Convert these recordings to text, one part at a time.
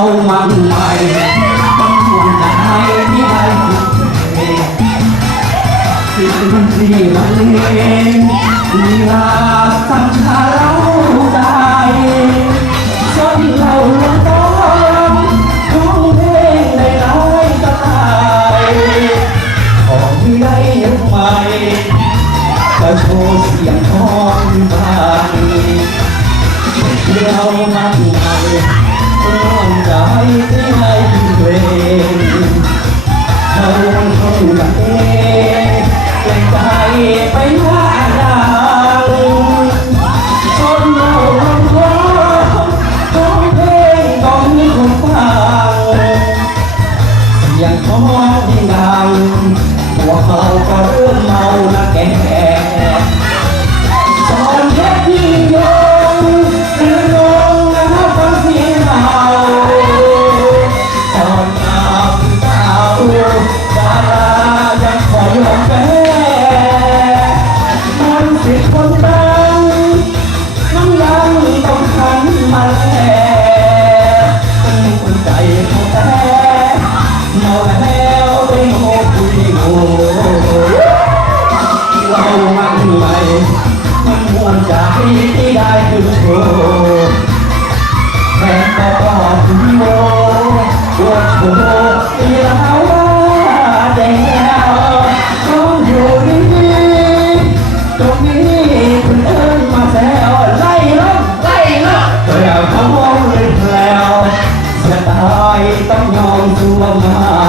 ามันไปต้องหวงจะให้ที่ไปที่มันที่มันเองมีลา หัวเขาก็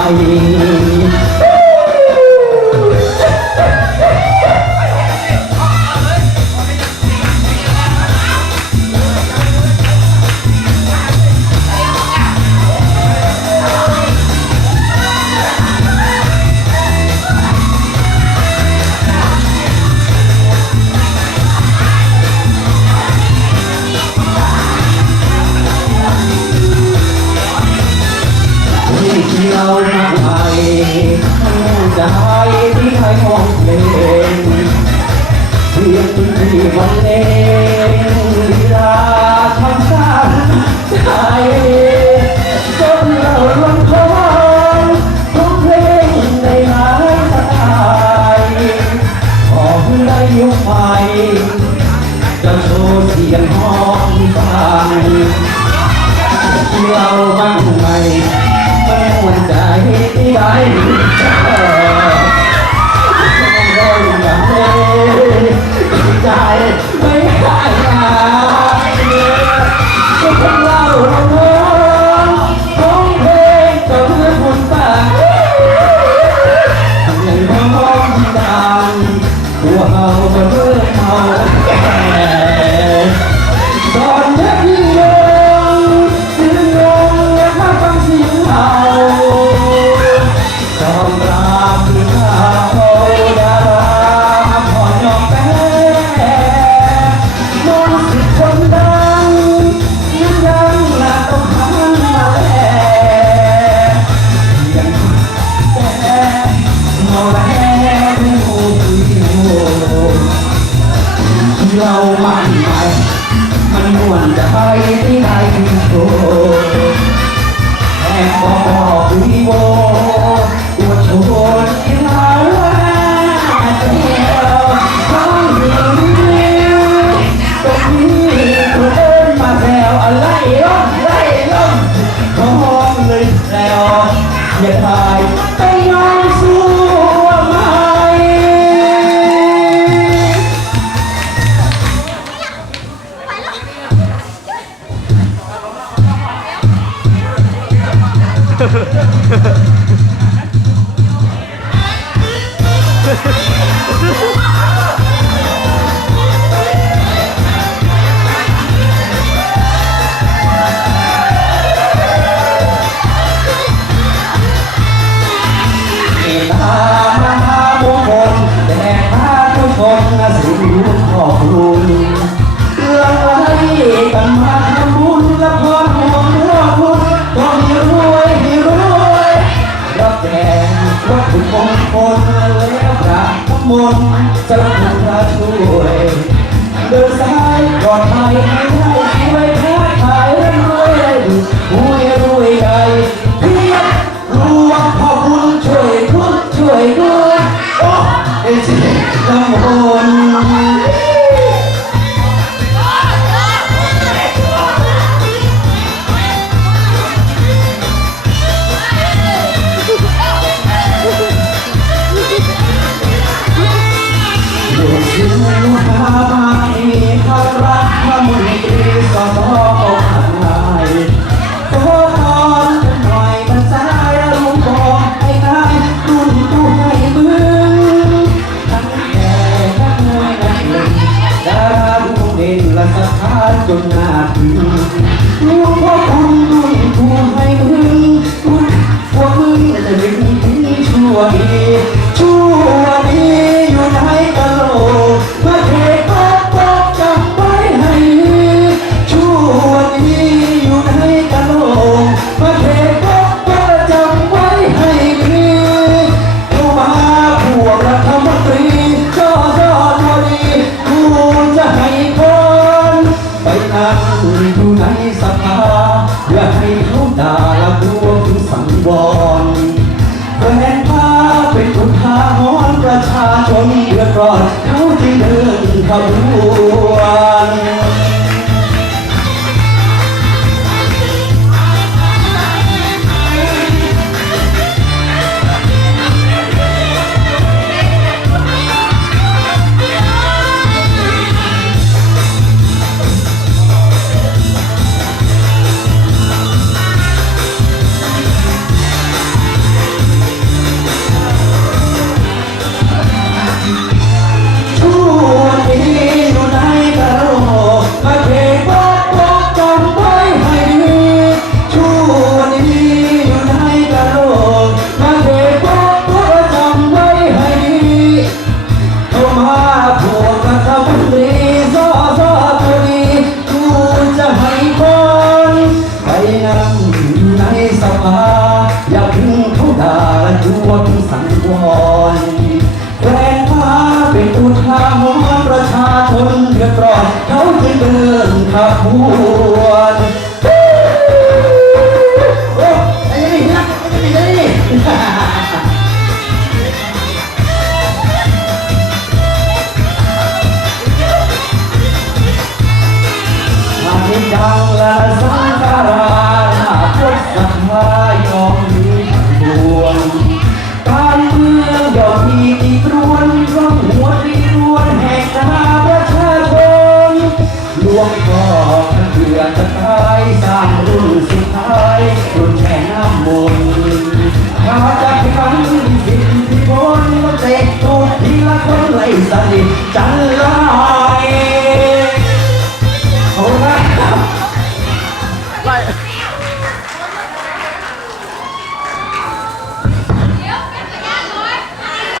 dying. ที่วันเอลาทำซ้ำใจจนเราลงคองทุกเพลงในหายไตล์องได้ยุคใหม่จะโชเสียงห้องฟังเราบางไหมไม่หวนใจที่ไหน มาที่ไหนมันม่วนจะไปที่ไหนโอ้แอบบอกพี่โบ จะรักพระวย เดินสายก่อนไปให้ พระมุนีสะ ดิ วนไอ้นี่นะไอ้นี่ไอ้นี่มาเห็นดังละสังการานาพดสัทธายอมมีดวงการเมืองดอกพีตีตรวนร้องหัวตีรวนแหกตาประชาชนลวงพ่อขัน จะตายสร้างรุ่นสุดท้ายรุ่นแช่น้ำมนต์ข้าจะพิพันธ์สิทธิพลก็เตะตูดทีละคนไล่สนิทจันลา